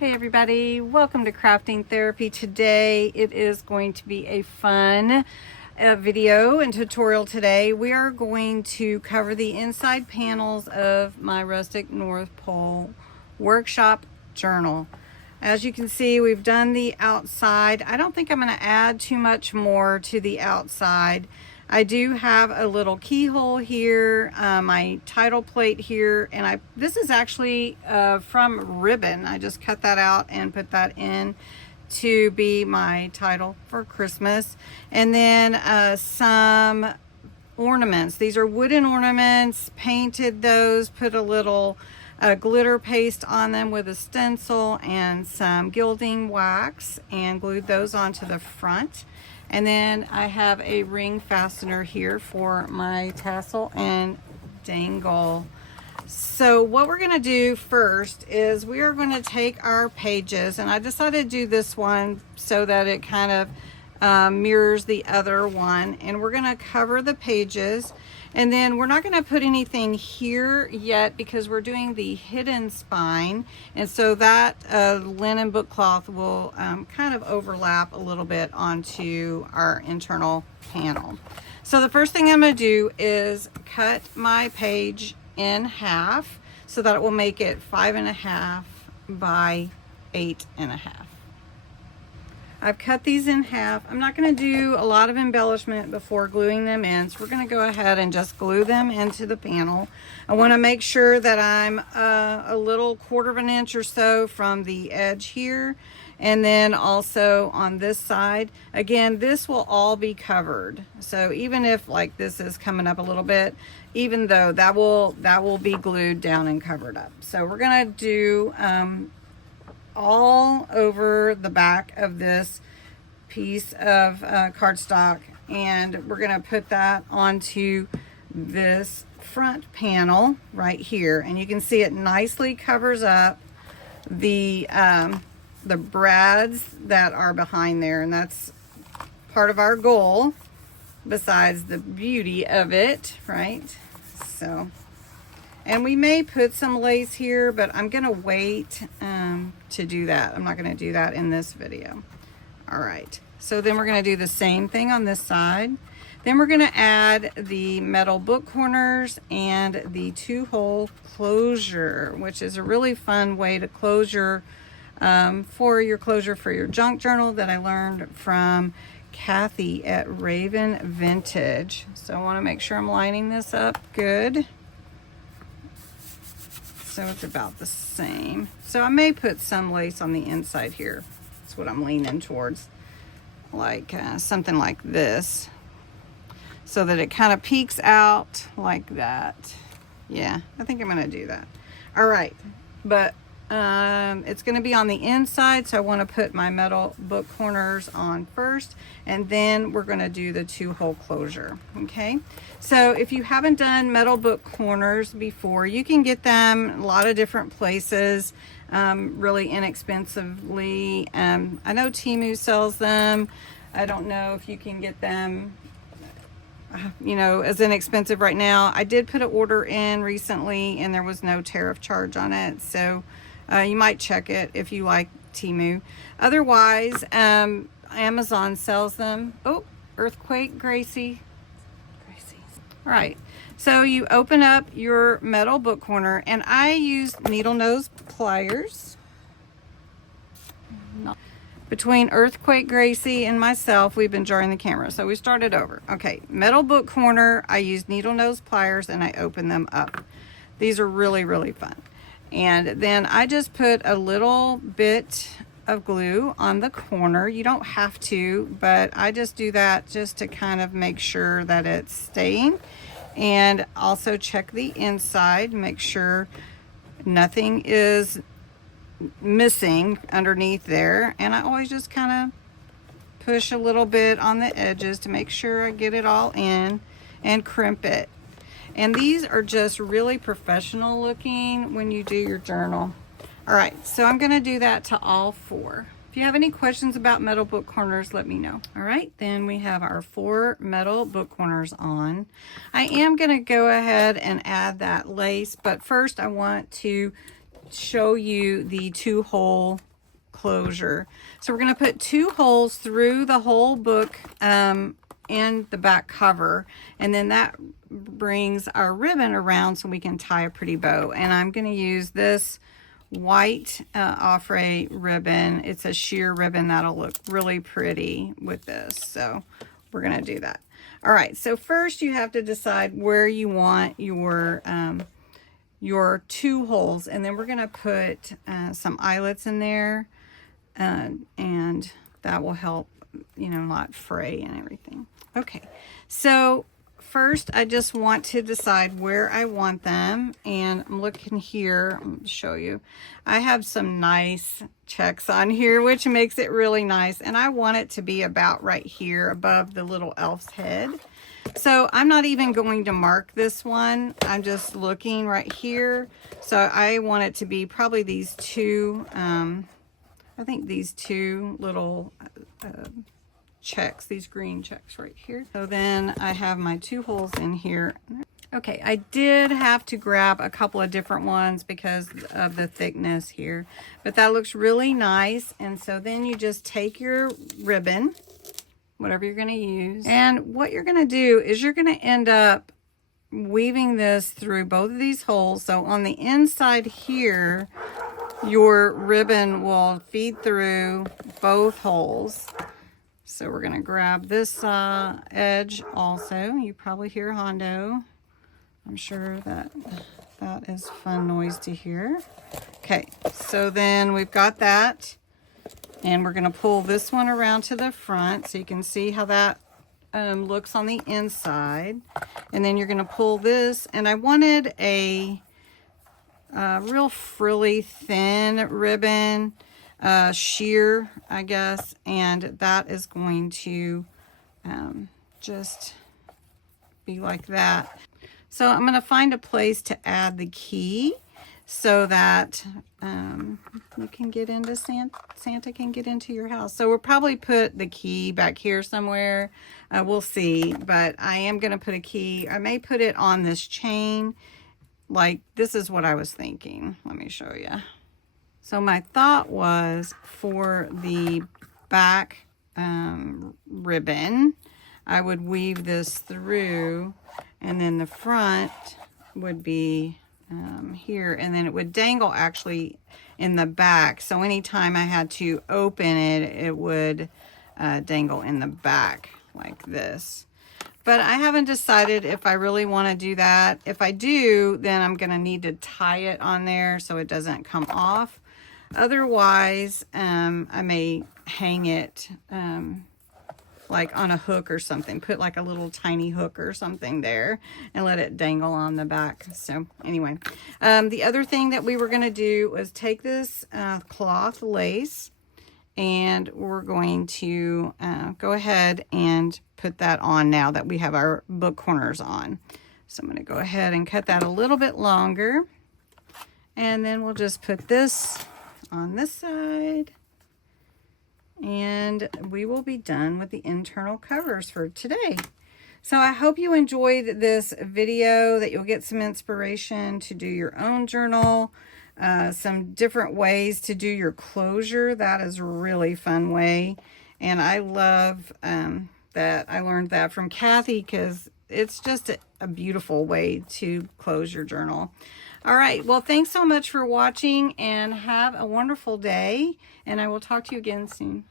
Hey everybody, welcome to Crafting Therapy. Today it is going to be a fun video and tutorial. Today we are going to cover the inside panels of my Rustic North Pole workshop journal. As you can see, we've done the outside. I don't think I'm going to add too much more to the outside. I do have a little keyhole here, my title plate here, and this is actually from ribbon. I just cut that out and put that in to be my title for Christmas. And then some ornaments. These are wooden ornaments, painted those, put a little glitter paste on them with a stencil and some gilding wax and glued those onto the front. And then I have a ring fastener here for my tassel and dangle. So what we're going to do first is we are going to take our pages, and I decided to do this one so that it kind of mirrors the other one, and we're going to cover the pages. And then we're not going to put anything here yet because we're doing the hidden spine, and so that linen book cloth will kind of overlap a little bit onto our internal panel. So the first thing I'm going to do is cut my page in half so that it will make it 5.5 by 8.5. I've cut these in half. I'm not going to do a lot of embellishment before gluing them in, so we're going to go ahead and just glue them into the panel. I want to make sure that I'm a little 1/4 of an inch or so from the edge here, and then also on this side. Again, this will all be covered, so even if like this is coming up a little bit, even though that will be glued down and covered up. So we're going to do all over the back of this piece of cardstock, and we're going to put that onto this front panel right here, and you can see it nicely covers up the brads that are behind there, and that's part of our goal besides the beauty of it, right? So, and we may put some lace here, but I'm going to wait to do that. I'm not going to do that in this video. All right. So then we're going to do the same thing on this side. Then we're going to add the metal book corners and the 2-hole closure, which is a really fun way to closure for your junk journal that I learned from Kathy at Raven Vintage. So I want to make sure I'm lining this up good. So it's about the same. So I may put some lace on the inside here. That's what I'm leaning towards. Like something like this. So that it kind of peeks out like that. Yeah, I think I'm going to do that. All right. But it's going to be on the inside, so I want to put my metal book corners on first, and then we're going to do the 2-hole closure. Okay, so if you haven't done metal book corners before, you can get them a lot of different places really inexpensively. I know Temu sells them. I don't know if you can get them as inexpensive right now. I did put an order in recently and there was no tariff charge on it, so you might check it if you like Temu. Otherwise, Amazon sells them. Oh, Earthquake Gracie. All right, so you open up your metal book corner, and I use needle nose pliers. Between Earthquake Gracie and myself, we've been jarring the camera, so we started over. Okay, metal book corner, I use needle nose pliers and I open them up. These are really, really fun. And then I just put a little bit of glue on the corner. You don't have to, but I just do that just to kind of make sure that it's staying. And also check the inside, make sure nothing is missing underneath there. And I always just kind of push a little bit on the edges to make sure I get it all in and crimp it. And these are just really professional looking when you do your journal. All right, so I'm going to do that to all 4. If you have any questions about metal book corners, let me know. All right, then we have our 4 metal book corners on. I am going to go ahead and add that lace, but first I want to show you the 2-hole closure. So we're going to put 2 holes through the whole book and the back cover, and then that brings our ribbon around so we can tie a pretty bow. And I'm going to use this white offray ribbon. It's a sheer ribbon that'll look really pretty with this, so we're going to do that. All right, so first you have to decide where you want your 2 holes, and then we're going to put some eyelets in there, and that will help, you know, not fray and everything. Okay, so first I just want to decide where I want them, and I'm looking here. I'm going to show you. I have some nice checks on here, which makes it really nice, and I want it to be about right here above the little elf's head. So I'm not even going to mark this one. I'm just looking right here. So I want it to be probably these 2, I think these 2 little checks, these green checks right here. So then I have my 2 holes in here. Okay, I did have to grab a couple of different ones because of the thickness here, but that looks really nice. And so then you just take your ribbon, whatever you're going to use, and what you're going to do is you're going to end up weaving this through both of these holes. So on the inside here, your ribbon will feed through both holes. So we're going to grab this edge also. You probably hear Hondo. I'm sure that is fun noise to hear. Okay, so then we've got that. And we're going to pull this one around to the front so you can see how that looks on the inside. And then you're going to pull this. And I wanted a real frilly, thin ribbon, sheer, I guess. And that is going to just be like that. So I'm going to find a place to add the key so that you can get into Santa can get into your house. So we'll probably put the key back here somewhere. We'll see, but I am going to put a key. I may put it on this chain. Like, this is what I was thinking. Let me show you. So my thought was for the back ribbon, I would weave this through, and then the front would be here, and then it would dangle actually in the back. So anytime I had to open it, it would dangle in the back like this. But I haven't decided if I really want to do that. If I do, then I'm going to need to tie it on there so it doesn't come off. Otherwise, I may hang it like on a hook or something. Put like a little tiny hook or something there and let it dangle on the back. So anyway, the other thing that we were going to do was take this cloth lace, and we're going to go ahead and put that on now that we have our book corners on. So I'm going to go ahead and cut that a little bit longer, and then we'll just put this on this side, and we will be done with the internal covers for today. So I hope you enjoyed this video, that you'll get some inspiration to do your own journal, some different ways to do your closure. That is a really fun way. And I love that I learned that from Kathy, because it's just a beautiful way to close your journal. All right, well, thanks so much for watching, and have a wonderful day, and I will talk to you again soon.